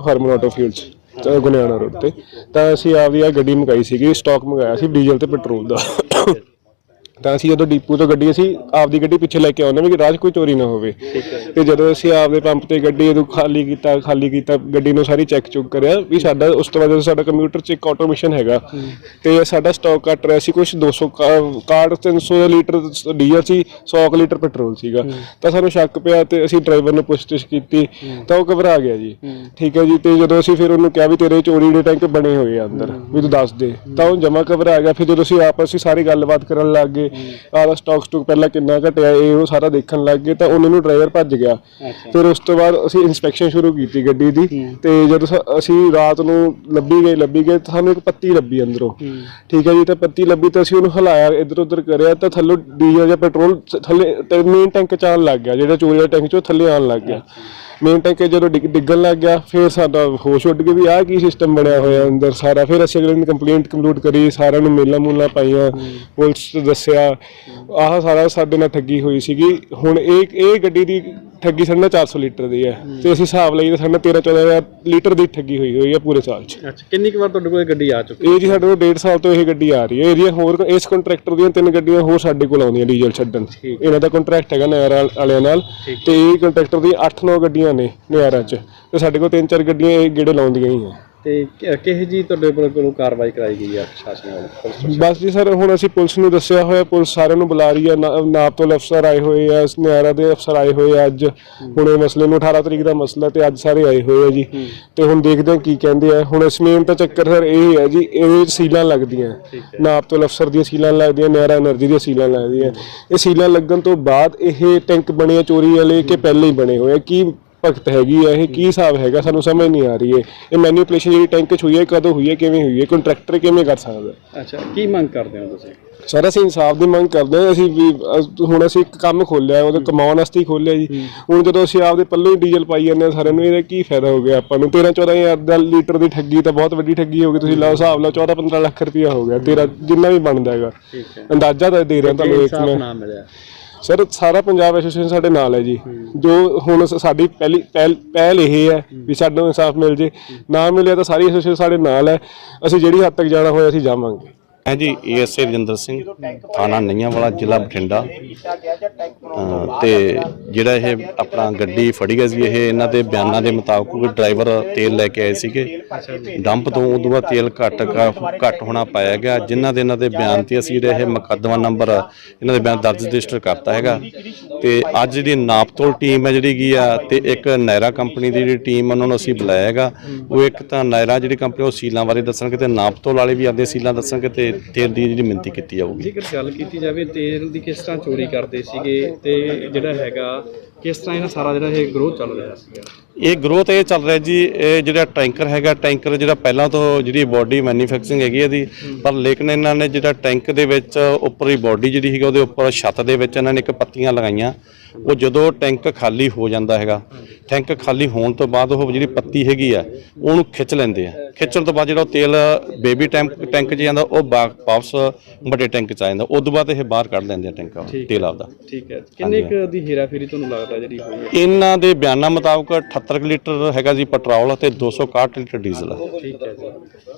Harman auto fuels Guniana road ਤੇ। ਤਾਂ ਅਸੀਂ ਆਪਦੀ ਆ ਗੱਡੀ ਮੰਗਾਈ ਸੀਗੀ ਸਟਾਕ ਮੰਗਾਇਆ ਸੀ ਡੀਜ਼ਲ ਤੇ ਪੈਟਰੋਲ ਦਾ। ਤਾਂ ਅਸੀਂ ਜਦੋਂ ਡੀਪੂ ਤੋਂ ਗੱਡੀ ਅਸੀਂ ਆਪਦੀ ਗੱਡੀ ਪਿੱਛੇ ਲੈ ਕੇ ਆਉਂਦੇ ਵੀ ਕਿ ਰਾਜ ਕੋਈ ਚੋਰੀ ਨਾ ਹੋਵੇ। ਤੇ ਜਦੋਂ ਅਸੀਂ ਆਪਦੇ ਪੰਪ ਤੇ ਗੱਡੀ ਇਹਨੂੰ ਖਾਲੀ ਕੀਤਾ ਖਾਲੀ ਕੀਤਾ ਗੱਡੀ ਨੂੰ ਸਾਰੀ ਚੈੱਕ ਚੁੱਕ ਕਰਿਆ ਵੀ ਸਾਡਾ ਉਸ ਤੋਂ ਬਾਅਦ ਜਦੋਂ ਸਾਡਾ ਕੰਪਿਊਟਰ 'ਚ ਇੱਕ ਆਟੋਮੇਸ਼ਨ ਹੈਗਾ ਤੇ ਸਾਡਾ ਸਟਾਕ ਘਟ ਰਿਹਾ ਸੀ ਕੁਝ 200 ਕਾ- ਕਾਰਡ 300 ਲੀਟਰ ਡੀਜ਼ਲ ਸੀ 100 ਕੁ ਲੀਟਰ ਪੈਟਰੋਲ ਸੀਗਾ। ਤਾਂ ਸਾਨੂੰ ਸ਼ੱਕ ਪਿਆ ਤੇ ਅਸੀਂ ਡਰਾਈਵਰ ਨੂੰ ਪੁੱਛਤਿਛ ਕੀਤੀ ਤਾਂ ਉਹ ਘਬਰਾ ਗਿਆ ਜੀ। ਠੀਕ ਹੈ ਜੀ ਤੇ ਜਦੋਂ ਅਸੀਂ ਫਿਰ ਉਹਨੂੰ ਕਿਹਾ ਵੀ ਤੇਰੇ ਚੋਰੀ ਦੇ ਟੈਂਕ ਬਣੇ ਹੋਏ ਆ ਅੰਦਰ ਵੀ ਤੂੰ ਦੱਸ ਦੇ। ਤਾਂ ਉਹ ਜਮਾ ਘਬਰਾ ਗਿਆ ਫਿਰ ਜਦੋਂ ਅਸੀਂ ਆਪਸ ਵਿੱਚ ਸਾਰੀ ਗੱਲਬਾਤ ਕਰਨ ਲੱਗ ਗਏ ਆਹ ਸਟਾਕ ਸਟੂਕ ਪਹਿਲਾਂ ਕਿੰਨਾ ਘਟਿਆ ਇਹ ਉਹ ਸਾਰਾ ਦੇਖਣ ਲੱਗ ਗਏ ਤਾਂ ਉਹਨਾਂ ਨੂੰ ਡਰਾਈਵਰ ਭੱਜ ਗਿਆ। ਫਿਰ ਉਸ ਤੋਂ ਬਾਅਦ ਅਸੀਂ ਇਨਸਪੈਕਸ਼ਨ ਸ਼ੁਰੂ ਕੀਤੀ ਗੱਡੀ ਦੀ ਤੇ ਜਦੋਂ ਸ- ਅਸੀਂ ਰਾਤ ਨੂੰ ਲੱਭੀ ਗਏ ਲੱਭੀ ਗਏ ਤਾਂ ਸਾਨੂੰ ਇੱਕ ਪੱਤੀ ਲੱਭੀ ਅੰਦਰੋਂ। ਠੀਕ ਹੈ ਜੀ ਤਾਂ ਪੱਤੀ ਲੱਭੀ ਤਾਂ ਅਸੀਂ ਉਹਨੂੰ ਹਿਲਾਇਆ ਇੱਧਰ ਉੱਧਰ ਕਰਿਆ ਤਾਂ ਥੱਲੋਂ ਡੀਜ਼ਲ ਜਾਂ ਪੈਟਰੋਲ ਥੱਲੇ ਮੇਨ ਟੈਂਕ ਚ ਆਉਣ ਲੱਗ ਗਿਆ ਜਿਹੜਾ ਚੋਰੀ ਦਾ ਟੈਂਕ ਚੋਂ ਥੱਲੇ ਆਉਣ ਲੱਗ ਗਿਆ। ਮੇਨ ਟੈਂਕ ਜਦੋਂ ਡਿੱਗ- ਡਿੱਗਣ ਲੱਗ ਗਿਆ, ਫਿਰ ਸਾਡਾ ਹੋਸ਼ ਉੱਡ ਗਿਆ ਵੀ ਆਹ ਕੀ ਸਿਸਟਮ ਬਣਿਆ ਹੋਇਆ ਅੰਦਰ ਸਾਰਾ। ਫਿਰ ਅਸੀਂ ਅਗਲੇ ਦਿਨ ਕੰਪਲੇਂਟ ਕੰਪਲੂਟ ਕਰੀ, ਸਾਰਿਆਂ ਨੂੰ ਮੇਲਾਂ ਮੂਲਾਂ ਪਾਈਆਂ, ਪੁਲਿਸ ਨੂੰ ਦੱਸਿਆ। ਆਹ ਸਾਰਾ ਸਾਡੇ ਨਾਲ ਠੱਗੀ ਹੋਈ ਸੀਗੀ। ਹੁਣ ਇਹ ਇਹ ਗੱਡੀ ਦੀ ਠੱਗੀ ਸਾਡੇ ਨਾਲ 400 ਲੀਟਰ ਦੀ ਹੈ। ਤੇ ਅਸੀਂ ਹਿਸਾਬ ਲਈ ਤਾਂ ਸਾਡੇ ਨਾਲ 13 14000 ਲੀਟਰ ਦੀ ਠੱਗੀ ਹੋਈ ਹੋਈ ਹੈ ਪੂਰੇ ਸਾਲ 'ਚ। ਅੱਛਾ ਕਿੰਨੀ ਕੁ ਵਾਰ ਤੁਹਾਡੇ ਕੋਲ ਇਹ ਗੱਡੀ ਆ ਚੁੱਕੀ? ਇਹ ਜੀ ਸਾਡੇ ਕੋਲ 1.5 ਸਾਲ ਤੋਂ ਇਹ ਗੱਡੀ ਆ ਰਹੀ ਹੈ। ਇਹਦੀਆਂ ਹੋਰ ਇਸ ਕੰਟਰੈਕਟਰ ਦੀਆਂ ਤਿੰਨ ਗੱਡੀਆਂ ਹੋਰ ਸਾਡੇ ਕੋਲ ਆਉਂਦੀਆਂ ਡੀਜ਼ਲ ਛੱਡਣ। ਇਹਨਾਂ ਦਾ ਕੰਟਰੈਕਟ ਹੈਗਾ ਨਿਆਰਾ ਵਾਲਿਆਂ ਨਾਲ। ਤੇ ਇਹ ਕੰਟਰੈਕਟਰ ਦੀਆਂ 8-9 ਗੱਡੀਆਂ ਨੇ ਨਿਆਰਾ 'ਚ। ਤੇ ਸਾਡੇ ਕੋਲ ਤਿੰਨ ਚਾਰ ਗੱਡੀਆਂ ਇਹ ਗੇੜੇ ਲਾਉਂਦੀਆਂ ਹੀ ਆ। ਤੇ ਕਿਹੋ ਜੀ ਤੁਹਾਡੇ ਕੋਲ ਕੋਲੋਂ ਕਾਰਵਾਈ ਕਰਾਈ ਗਈ ਆ ਪ੍ਰਸ਼ਾਸਨ ਵੱਲੋਂ ਬਸ ਜੀ ਸਰ ਹੁਣ ਅਸੀਂ ਪੁਲਿਸ ਨੂੰ ਦੱਸਿਆ ਹੋਇਆ ਪੁਲਿਸ ਸਾਰਿਆਂ ਨੂੰ ਬੁਲਾ ਰਹੀ ਹੈ ਨਾਪ ਤੋਂ ਅਫਸਰ ਆਏ ਹੋਏ ਆ ਨਿਆਰਾ ਦੇ ਅਫਸਰ ਆਏ ਹੋਏ ਆ ਅੱਜ। ਹੁਣ ਇਹ ਮਸਲੇ ਨੂੰ 18 ਤਰੀਕ ਦਾ ਮਸਲਾ ਤੇ ਅੱਜ ਸਾਰੇ ਆਏ ਹੋਏ ਆ ਜੀ। ਤੇ ਹੁਣ ਦੇਖਦੇ ਆ ਕੀ ਕਹਿੰਦੇ ਆ। ਹੁਣ ਇਸ ਮੇਨ ਤਾਂ ਚੱਕਰ ਸਰ ਇਹ ਹੈ ਜੀ ਇਹ ਸੀਲਾਂ ਲੱਗਦੀਆਂ। ਨਾਪ ਤੋਂ ਅਫਸਰ ਦੀਆਂ ਸੀਲਾਂ ਲੱਗਦੀਆਂ ਨਿਆਰਾ એનર્ਜੀ ਦੀਆਂ ਸੀਲਾਂ ਲੱਗਦੀਆਂ। ਇਹ ਸੀਲਾਂ ਲੱਗਣ ਤੋਂ ਬਾਅਦ ਇਹ ਟੈਂਕ ਬਣੇ ਆ ਚੋਰੀ ਵਾਲੇ ਕਿ ਪਹਿਲੇ ਹੀ ਬਣੇ ਹੋਏ ਆ। ਕੀ ਭਗਤ ਹੈਗੀ ਆ ਇਹ ਕੀ ਹਿਸਾਬ ਹੈਗਾ? ਸਾਨੂੰ ਸਮਝ ਨਹੀਂ ਆ ਰਹੀ ਹੈ ਇਹ ਮੈਨੀਪੂਲੇਸ਼ਨ ਜਿਹੜੀ ਟੈਂਕ 'ਚ ਹੋਈ ਹੈ ਕਦੋਂ ਹੋਈ ਹੈ ਕਿਵੇਂ ਹੋਈ ਹੈ ਕੰਟਰੈਕਟਰ ਕਿਵੇਂ ਕਰ ਸਕਦਾ? ਅੱਛਾ ਕੀ ਮੰਗ ਕਰਦੇ ਹੋ ਤੁਸੀਂ? ਸਰ ਅਸੀਂ ਇਨਸਾਫ ਦੀ ਮੰਗ ਕਰਦੇ ਹਾਂ। ਅਸੀਂ ਵੀ ਹੁਣ ਅਸੀਂ ਇੱਕ ਕੰਮ ਖੋਲਿਆ ਉਹਦੇ ਕਮਾਉਣ ਵਾਸਤੇ ਹੀ ਖੋਲਿਆ ਜੀ। ਹੁਣ ਜਦੋਂ ਅਸੀਂ ਆਪਦੇ ਪੱਲੇ ਹੀ ਡੀਜ਼ਲ ਪਾਈ ਜਾਂਦੇ ਹਾਂ ਸਾਰਿਆਂ ਨੂੰ ਇਹਦਾ ਕੀ ਫਾਇਦਾ ਹੋ ਗਿਆ ਆਪਾਂ ਨੂੰ? 13 14 ਹਜ਼ਾਰ ਦਾ ਲੀਟਰ ਦੀ ਠੱਗੀ ਤਾਂ ਬਹੁਤ ਵੱਡੀ ਠੱਗੀ ਹੋ ਗਈ ਤੁਸੀਂ ਲਾਓ ਹਿਸਾਬ ਲਾਓ 14 15 ਲੱਖ ਰੁਪਇਆ ਹੋ ਗਿਆ ਤੇਰਾ ਜਿੰਨਾ ਵੀ ਬਣਦਾ ਹੈਗਾ। ਠੀਕ ਹੈ। ਅੰਦਾਜ਼ਾ ਤਾਂ ਦੇ ਰਿਹਾ ਤੁਹਾਨੂੰ ਇੱਕ ਇਨਸਾਫ ਮੈਂ। ਨਾ ਮਿਲਿਆ। ਸਰ, ਸਾਰਾ ਪੰਜਾਬ ਐਸੋਸੀਏਸ਼ਨ ਸਾਡੇ ਨਾਲ ਹੈ ਜੀ। ਜੋ ਹੁਣ ਸ- ਸਾਡੀ ਪਹਿਲੀ, ਪਹਿਲ ਪਹਿਲ ਇਹ ਹੈ ਵੀ ਸਾਨੂੰ ਇਨਸਾਫ ਮਿਲ ਜੇ। ਨਾ ਮਿਲਿਆ ਤਾਂ ਸਾਰੀ ਐਸੋਸੀਏਸ਼ਨ ਸਾਡੇ ਨਾਲ ਹੈ। ਅਸੀਂ ਜਿਹੜੀ ਹੱਦ ਤੱਕ ਜਾਣਾ ਹੋਇਆ ਅਸੀਂ ਜਾਵਾਂਗੇ। ਹੈ ਜੀ ਏਐਸਏ ਰਜਿੰਦਰ ਸਿੰਘ, ਥਾਣਾ ਨਈਆਂਵਾਲਾ, ਜ਼ਿਲ੍ਹਾ ਬਠਿੰਡਾ। ਅਹ ਤੇ ਜਿਹੜਾ ਇਹ ਆਪਣਾ ਗੱਡੀ ਫੜੀ ਗਈ ਸੀ, ਇਹ ਇਹਨਾਂ ਦੇ ਬਿਆਨਾਂ ਦੇ ਮੁਤਾਬਕ ਕੋਈ ਡਰਾਈਵਰ ਤੇਲ ਲੈ ਕੇ ਆਏ ਸੀਗੇ। ਡੰਪ ਤੋਂ ਉਦੋਂ ਬਾਅਦ ਤੇਲ ਘੱਟ ਕ- ਘੱਟ ਹੋਣਾ ਪਾਇਆ ਗਿਆ। ਜਿਨ੍ਹਾਂ ਦੇ ਇਹਨਾਂ ਦੇ ਬਿਆਨ ਤੇ ਅਸੀਂ ਜਿਹੜਾ ਇਹ ਮੁਕੱਦਮਾ ਨੰਬਰ ਇਹਨਾਂ ਦੇ ਬਿਆਨ ਦਰਜ ਰਜਿਸਟਰ ਕਰਤਾ ਹੈਗਾ। ਤੇ ਅੱਜ ਜਿਹੜੀ ਨਾਪਤੋਲ ਟੀਮ ਹੈ ਜਿਹੜੀ ਗਈ ਆ, ਤੇ ਇੱਕ ਨਾਇਰਾ ਕੰਪਨੀ ਦੀ ਜਿਹੜੀ ਟੀਮ ਉਹਨਾਂ ਨੂੰ ਅਸੀਂ ਬੁਲਾਇਆ ਹੈਗਾ। ਉਹ ਇੱਕ ਤਾਂ ਨਾਇਰਾ ਜਿਹੜੀ ਕੰਪਨੀ ਉਹ ਸੀਲਾਂ ਬਾਰੇ ਦੱਸਣਗੇ ਤੇ ਨਾਪਤੋਲ ਵਾਲੇ ਵੀ ਆਪਦੇ ਸੀਲਾਂ ਦੱਸਣਗੇ ਤੇ ਤੇਲ ਦੀ ਜਿਹੜੀ ਮਿੰਤੀ ਕੀਤੀ ਜਾਊਗੀ। ਜੇਕਰ ਗੱਲ ਕੀਤੀ ਜਾਵੇ, ਤੇਲ ਦੀ ਕਿਸ ਤਰ੍ਹਾਂ ਚੋਰੀ ਕਰਦੇ ਸੀਗੇ ਤੇ ਜਿਹੜਾ ਹੈਗਾ ਕਿਸ ਤਰ੍ਹਾਂ ਇਹਨਾਂ ਸਾਰਾ ਜਿਹੜਾ ਇਹ ਗਰੋਥ ਚੱਲ ਰਿਹਾ ਸੀਗਾ ਇਹ ਗਰੋਥ ਇਹ ਚੱਲ ਰਿਹਾ ਜੀ ਇਹ ਜਿਹੜਾ ਟੈਂਕਰ ਹੈਗਾ ਟੈਂਕਰ ਜਿਹੜਾ ਪਹਿਲਾਂ ਤੋਂ ਜਿਹੜੀ ਬਾਡੀ ਮੈਨੂਫੈਕਚਰਿੰਗ ਹੈਗੀ ਇਹਦੀ ਪਰ ਲੇਕਿਨ ਇਹਨਾਂ ਨੇ ਜਿਹੜਾ ਟੈਂਕ ਦੇ ਵਿੱਚ ਉੱਪਰ ਹੀ ਬਾਡੀ ਜਿਹੜੀ ਹੈਗੀ ਉਹਦੇ ਉੱਪਰ ਛੱਤ ਦੇ ਵਿੱਚ ਇਹਨਾਂ ਨੇ ਇੱਕ ਪੱਤੀਆਂ ਲਗਾਈਆਂ। ਉਹ ਜਦੋਂ ਟੈਂਕ ਖਾਲੀ ਹੋ ਜਾਂਦਾ ਹੈਗਾ ਟੈਂਕ ਖਾਲੀ ਹੋਣ ਤੋਂ ਬਾਅਦ ਉਹ ਜਿਹੜੀ ਪੱਤੀ ਹੈਗੀ ਆ ਉਹਨੂੰ ਖਿੱਚ ਲੈਂਦੇ ਆ। ਖਿੱਚਣ ਤੋਂ ਬਾਅਦ ਜਿਹੜਾ ਉਹ ਤੇਲ ਬੇਬੀ ਟੈਂਕ ਟੈਂਕ 'ਚ ਜਾਂਦਾ ਉਹ ਵਾਪਸ ਵੱਡੇ ਟੈਂਕ 'ਚ ਆ ਜਾਂਦਾ। ਉਸ ਤੋਂ ਬਾਅਦ ਇਹ ਬਾਹਰ ਕੱਢ ਲੈਂਦੇ ਆ ਟੈਂਕ ਤੇਲ ਆਪਦਾ। ਠੀਕ ਹੈ। ਕਿੰਨੇ ਕੁ ਦੀ ਹੇਰਾਫੇਰੀ ਤੁਹਾਨੂੰ ਲੱਗਦਾ ਜਿਹੜੀ ਹੋਈ ਹੈ। ਇਹਨਾਂ ਦੇ ਬਿਆਨਾਂ ਮੁਤਾਬਕ 78 ਕੁ ਲੀਟਰ ਹੈਗਾ ਜੀ ਪੈਟਰੋਲ ਤੇ 261 ਲੀਟਰ ਡੀਜ਼ਲ। ਠੀਕ ਹੈ ਜੀ।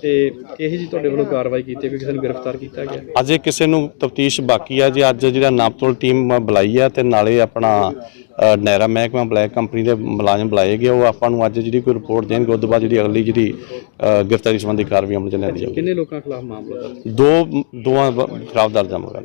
ਤੇ ਕਿਹੋ ਜੀ ਤੁਹਾਡੇ ਵੱਲੋਂ ਕਾਰਵਾਈ ਕੀਤੀ ਕਿ ਕਿਸੇ ਨੂੰ ਗ੍ਰਿਫਤਾਰ ਕੀਤਾ ਗਿਆ? ਅਜੇ ਕਿਸੇ ਨੂੰ ਤਫਤੀਸ਼ ਬਾਕੀ ਆ ਜੀ। ਅੱਜ ਜਿਹੜਾ ਨਾਪਤੋਲ ਟੀਮ ਬੁਲਾਈ ਆ ਤੇ ਨਾਲੇ ਆਪਣਾ ਨੈਰਾ ਮਹਿਕਮਾ ਬਲੈਕ ਕੰਪਨੀ ਦੇ ਮੁਲਾਜ਼ਮ ਬੁਲਾਏ ਗਏ। ਉਹ ਆਪਾਂ ਨੂੰ ਅੱਜ ਜਿਹੜੀ ਕੋਈ ਰਿਪੋਰਟ ਦੇਣਗੇ ਉਸ ਤੋਂ ਬਾਅਦ ਜਿਹੜੀ ਅਗਲੀ ਜਿਹੜੀ ਗ੍ਰਿਫਤਾਰੀ ਸੰਬੰਧੀ ਕਾਰਵਾਈ ਅਮਲ ਚ ਲਿਆਂਦੀ ਜਾਊਗੀ। ਕਿੰਨੇ ਲੋਕਾਂ ਖਿਲਾਫ ਮਾਮਲਾ ਦਰਜ? ਦੋ ਦੋਵਾਂ ਖਿਲਾਫ ਦਰਜ ਮਾਮਲਾ